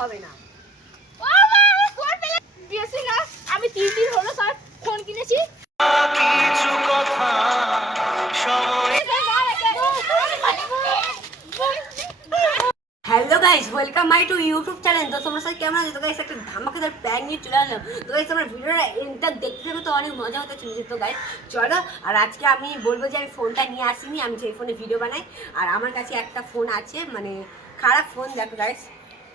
হবে না। আমি 3 দিন হলো স্যার ফোন কিনেছি। Hello guys, welcome my to YouTube channel. তো তোমরা সবাই কেমন আছো? তো গাইস একটা ধামাকাদার প্ল্যান নিয়ে চলে আসলাম। তো গাইস তোমরা ভিডিওটা এন্ডটা দেখতে থাকো, তো অনেক মজা হতে চলেছে। তো গাইস চলো, আর আজকে আমি বলবো যে আমি ফোনটা নিয়ে আসিনি, আমি সেই ফোনে ভিডিও বানাই। আর আমার কাছে একটা ফোন আছে, মানে খারাপ ফোন। দেখো গাইস,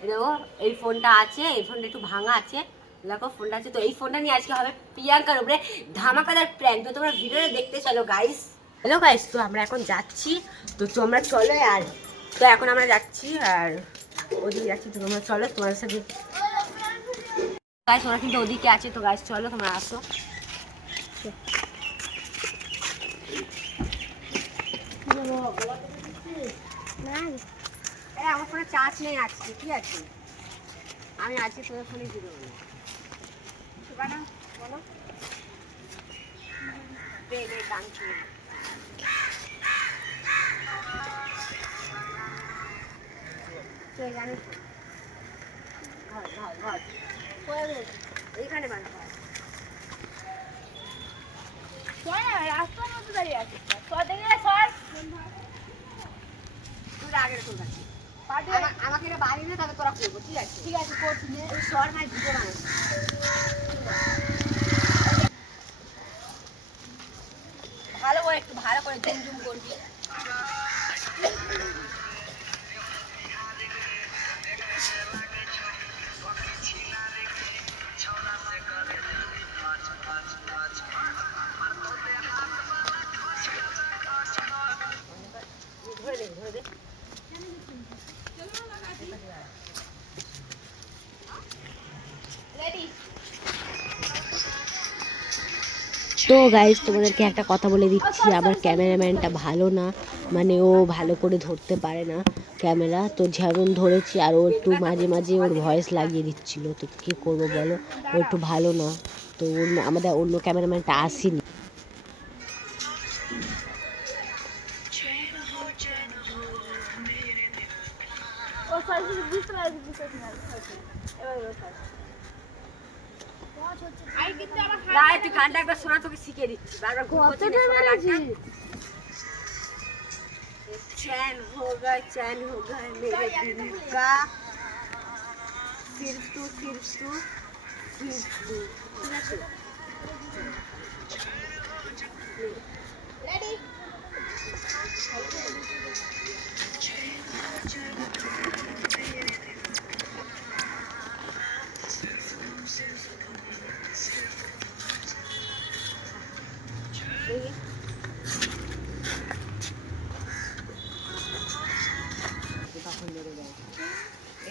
দেখো এই ফোনটা আছে, এই ফোনটা একটু ভাঙা আছে। দেখো ফোনটা আছে, তো এই ফোনটা নিয়ে আজকে হবে প্রিয়াঙ্কার উপরে ধামাকাদার প্ল্যান। তো তোমরা ভিডিওটা দেখতে চলো গাইস। হ্যালো গাইস, তো আমরা এখন যাচ্ছি, তো তোমরা চলো। আর তো এখন আমরা যাচ্ছি, আর ওদিকে যাচ্ছি, তো তোমরা চলো তোমার সাথে। গাইস ওরা কিন্তু ওদিকে আছে, তো গাইস চলো তোমরা আসো। আমার ফোনে চার্জ নেই আজকে, ঠিক আছে? আমি আজকে তোদের ফোনে দিয়ে দেবো না। বলো গান শুনে এইখানে বান রাস্তার মধ্যে দাঁড়িয়ে আছে স্যার, দেখে স্যার তুই আগে তোর কাছে আমাকে এটা বাড়ি না, তবে তোরা করবো, ঠিক আছে? ঠিক আছে করছি নে। সর ভাই ভিডিও বানাচ্ছি। ভালো করে একটু ভালো করে জুম জুম করবি। ধরে দে, ধরে দে। রেডি। তো গাইজ তোমাদেরকে একটা কথা বলে দিচ্ছি, আমার ক্যামেরাম্যানটা ভালো না, মানে ও ভালো করে ধরতে পারে না ক্যামেরা। তো যেমন ধরেছি, আর ও একটু মাঝে মাঝে ওর ভয়েস লাগিয়ে দিচ্ছিল, তো কী করবো বলো, ও একটু ভালো না। তো আমাদের অন্য ক্যামেরাম্যানটা আসেনি। ও স্যার বুঝতে পারছি, বুঝতে পারছি। এবার স্যার আই কিন্তু আমার না, তুই গানটা একবার শোনা, তোকে শিখিয়ে দিচ্ছি। বারবার ঘুরতে चैन होगा मेरे दिल का, सिर्फ तू सिर्फ तू सिर्फ तू, ঠিক আছে? রেডি।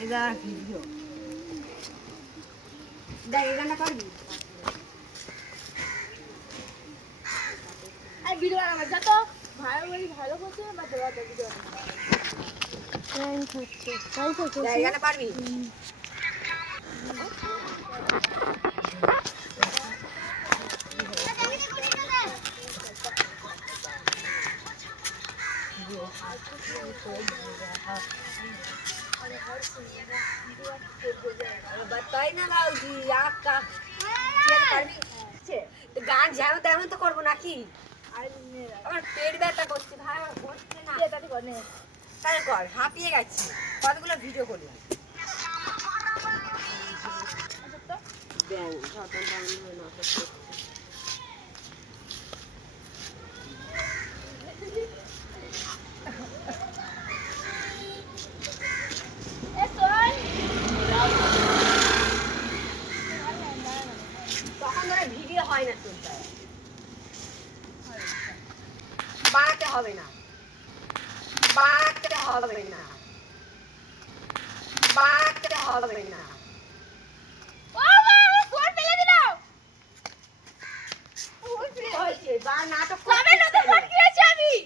এটা ভিডিও দেখ, এই গানটা পারবি? আর ভিডিও বানাবো যত ভালো করছে বা দেওয়া ভিডিও দেখ, এই গানটা পারবি? बताई ना लाउजी आपका পারবি? গান যেমন তেমন তো করবো নাকি? আমার পেট ব্যথা করছে ভাই, হচ্ছে না। তাই কর, হাঁপিয়ে গেছি, কতগুলো ভিডিও করলাম। তখন ধরে ভিডিও হয় না, তোর দ্বারা বানাতে হবে না, বানাতে হবে না, বানাতে হবে না। নাটক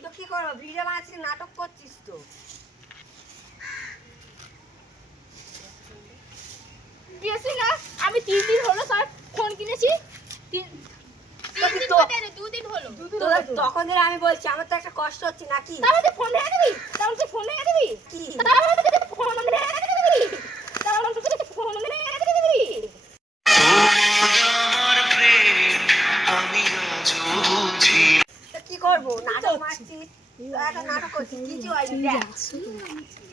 তো কি করবো, ভিডিও বানাচ্ছিস, নাটক করছিস তো। আমি 3 দিন হলো স্যার ফোন কিনেছি। তখন ধরে আমি বলছি, আমার তো একটা কষ্ট হচ্ছে নাকি? তাহলে ফোন ভেঙে দিবি, তাহলে ফোন ভেঙে দিবি কি তাহলে ফোন ভেঙে দিবি। করছি, কিছু হয়নি। দেখ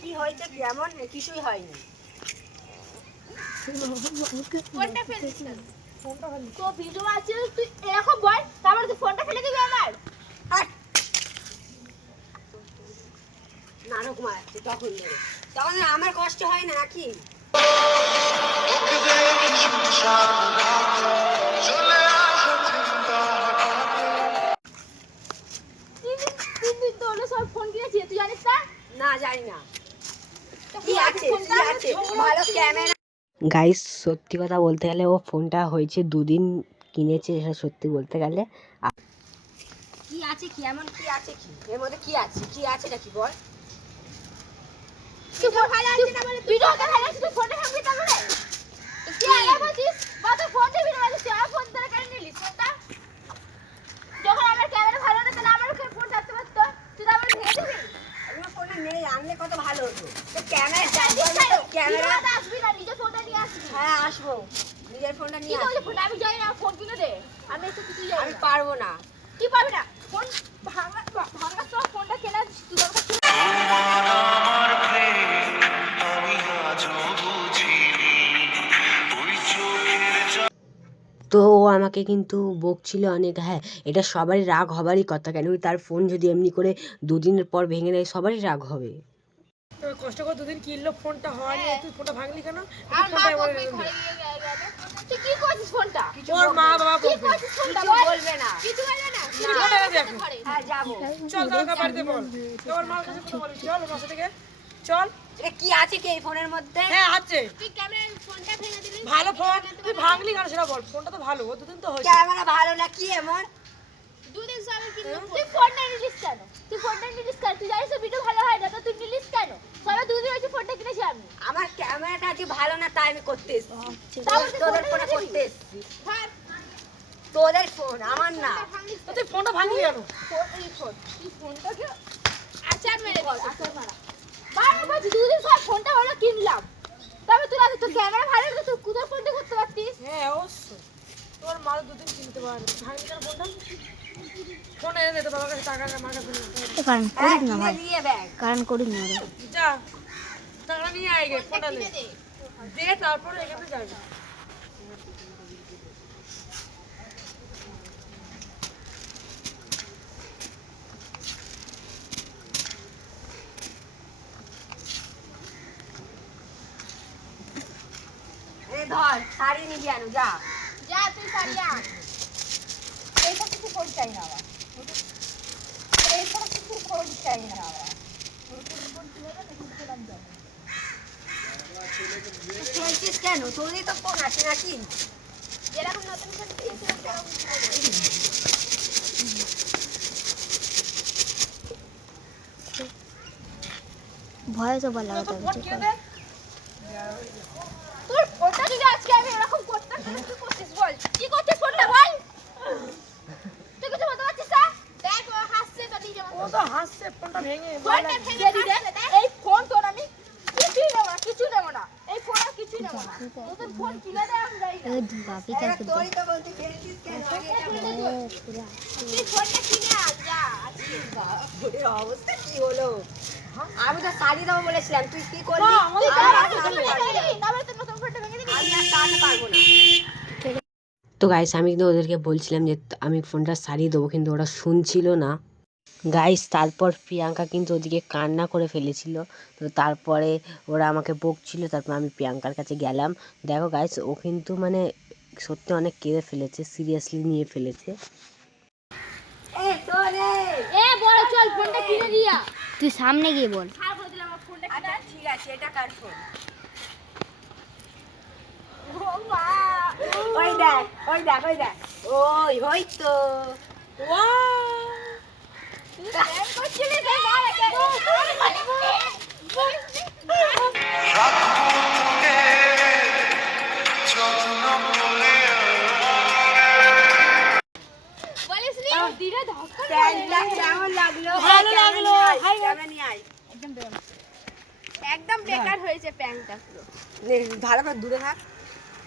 কি হয়েছে, কেমন কিছুই হয়নি। ফোনটা ফেলিস না। তো ভিডিও আছে তুই এরকম বল, তারপরে তুই ফোনটা ফেলে দিবি আমার। হাট। নাটক মারছে তখন ধরে, তখন আমার কষ্ট হয় না নাকি? তিন দিন তো হলো সব ফোন কিনেছি, তুই জানিস না? না জানি না। কি আছে কি আছে, ভালো ক্যামেরা। গাইস সত্যি কথা বলতে গেলে ও ফোনটা হয়েছে 2 দিন কিনেছে, সেটা সত্যি বলতে গেলে। কি আছে কি, এমন কি আছে কি এর মধ্যে, কি আছে কি আছে নাকি বল? তুই ভালো আছিস না বলে ভিডিওটা ভালো আছে, তুই ফোনটা ভাঙবি তারপরে তুই আগে বলছিস কত ফোন দিবি না, তুই আমার ফোন ধরে কেন নিলি ফোনটা? যখন আমার ক্যামেরা ভালো না তাহলে আমার ফোন থাকতে পারতো, তুই আমার ভেঙে দিবি। আমার ফোনে নেই, আনলে কত ভালো হতো। তো ক্যামেরা ক্যামেরা ক্যামেরা আসবি না, নিজের ফোনটা নিয়ে আসবি। হ্যাঁ আসবো, নিজের ফোনটা কি নিয়ে বলছিস আসবো। ফোন আমি জানি না, ফোন কিনে দে। আমি এসব কিছু জানি আমি না। পারবো না। কি পারবি না? ফোন ভাঙার সময় ফোনটা কেনা তুই দরকার ছিল। তো ও আমাকে কিন্তু বকছিল অনেক। হ্যাঁ, এটা সবারই রাগ হবারই কথা, কেন কি তার ফোন যদি এমনি করে 2 দিনের পর ভেঙে দেয় সবারই রাগ হবে। কষ্ট করে 2 দিন কিনলো, ফোনটা হয়নি, তুই ফোনটা ভাঙলি কেন? আর মা ফোনটা এবারে বলবে ঘরে গিয়ে গেলে তুই কি করছিস ফোনটা? ওর মা বাবা কি বলবে। করছিস ফোনটা কিছু বল। বলবে না। কিছু বলবে না। তুই ফোনটা এনে দে এখন। ঘরে। হ্যাঁ যাবো। চল কাকা বাড়িতে বল, তোর মার কাছে কথা বলিস, চল ওর বাসা থেকে চল। এটা কি আছে কি এই ফোনের মধ্যে? হ্যাঁ আছে তুই ক্যামেরার ফোনটা ভেঙে দিলি। ভালো ফোন, তুই ভাঙলি কেন সেটা বল। ফোনটা তো ভালো, 2 দিন তো হয়েছে। ক্যামেরা ভালো না কি এমন? দুদিন সবে কিনলাম। তুই ফোনটা নিলিস কেন? তুই ফোনটা নিলিস কেন? তুই জানিস তো ভিডিও ভালো হয় না, তো তুই নিলিস কেন? সবে 2 দিন হয়েছে ফোনটা কিনেছি আমি। আমার ক্যামেরাটা আজকে ভালো না তাই আমি করতে এসেছি। তাহলে তুই তোদের ফোনটা ফোনে নিয়ে করতে এসেছি। ভাই তোদের ফোন, আমার না। ভাঙলিস তো তুই ফোনটা ভাঙলি কেন? তুই ফোনটাকে আচার মেরে দিস, আচার মারা। বারবার বলছি 2 দিন সব ফোনটা হলো কিনলাম। তবে তুই তোর ক্যামেরা ভালো তো তুই কুদার ফোনটা করতে পারতিস। হ্যাঁ অবশ্যই, তোর মা 2 দিন কিনতে পারে, ভাঙলি কেন ফোনটা? ফোন এনে দে তোর বাবার কাছে, টাকা আমার কাছে নেই। কারণ হ্যাঁ, কিনে দিয়ে ব্যাগ। কারণ করি না যা টাকা নিয়ে আয় গে, ফোনটা নে দে, তারপর এখানে যাবি। এই ধর শাড়ি নিবি আনো, যা। যা তুই শাড়ি আন। এইটা কিছু ফোন চাই না আমার। এইটা কিছু ফোন চাই না আমার। খেলছিস কেন? তোরই তো ফোন আছে নাকি? যেরকম নতুন ফোন কিনেছিলাম সেরকম ভয়েসও বলা তোর ফোন কিনে দে। তোর ফোনটা যদি আজকে আমি এরকম করতাম তাহলে কি করছিস বল? কি করছিস ফোনটা বল? তুই কিছু বলতে পারছিস না? দেখ ও হাসছে তো নিজে ও তো হাসছে, ফোনটা ভেঙে ফোনটা ভেঙে দিলে এই ফোন তোর আমি কিছুই নেব না, কিছু নেব না। এই ফোন আর কিছুই নেব না। নতুন ফোন কিনে দে আমি যাই না। এবার তোরই তো বলতে খেলছিস কেন? আগে এটা বল। তুই ফোনটা কিনে আন যা আজকে। বাপরে, অবস্থা কি হলো? আমি তো শাড়ি দেবো বলেছিলাম, তুই কি করলি? মা, আমাদের তুই আমি যা আর নতুন শাড়ি ফোনটা পারবো ভেঙে না। দিবি, তারপরে তুই নতুন ফোনটা ভেঙে দিবি। আমি আর শাড়ি পারবো না। তো গাইস আমি কিন্তু ওদেরকে বলছিলাম যে আমি ফোনটা সারিয়ে দেবো, কিন্তু ওরা শুনছিল না। গাইস তারপর প্রিয়াঙ্কা কিন্তু ওদিকে কান্না করে ফেলেছিল। তো তারপরে ওরা আমাকে বকছিল, তারপর আমি প্রিয়াঙ্কার কাছে গেলাম। দেখো গাইস ও কিন্তু মানে সত্যি অনেক কেঁদে ফেলেছে, সিরিয়াসলি নিয়ে ফেলেছে। এ তোরে। এ বড় চল ফোনটা কিনে দিয়া। তুই সামনে গিয়ে বল। ছাড় করে দিলাম আমার ফোনটা কিনে। আচ্ছা ঠিক আছে, এটা কার ফোন? ও মা ওই দেখ ওই দেখ ওই দেখ, ওই তো। তুই প্রেম করছিলি রে মা রেখে। বলিস নি দিরে ধক্কা ট্যাগটা কেমন লাগলো? ভালো লাগলো। হাই ক্যামেরা নিয়ে আয়। একদম বেকার হয়েছে প্যান্টটা পুরো। নে, ভালো করে দূরে থাক।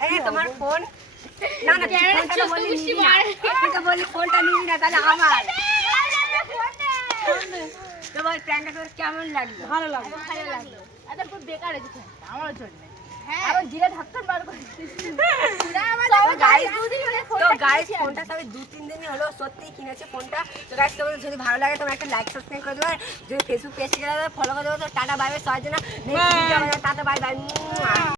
এই তোমার ফোন। না না, তুই ক্যামেরা ফোনটা চোখ তো বললি মিষ্টি নিবি না। মার। তুই তো বললি ফোনটা নিবি না, তাহলে আমার। তো ভাই প্র্যাঙ্কটা করে কেমন লাগলো? ভালো লাগলো। ভালো লাগলো। এটা খুব বেকার হয়েছে ফোনটা, আমারও জন্য। হ্যাঁ। আবার জিরে ঢাক্কন বার করে দিয়েছি। তো guys, দুদিন হলে তো ফোনটা গাইস কিনেছি আমি। ফোনটা সবাই 2-3 দিনই হলো সত্যি কিনেছে ফোনটা। তো গাইস তোমাদের যদি ভালো লাগে তোমরা একটা লাইক সাবস্ক্রাইব করে দেবে, যদি ফেসবুক পেজ থেকে ফলো করে দেবে। তো টাটা বাই বাই, সবাই জন্য next video tata bye bye.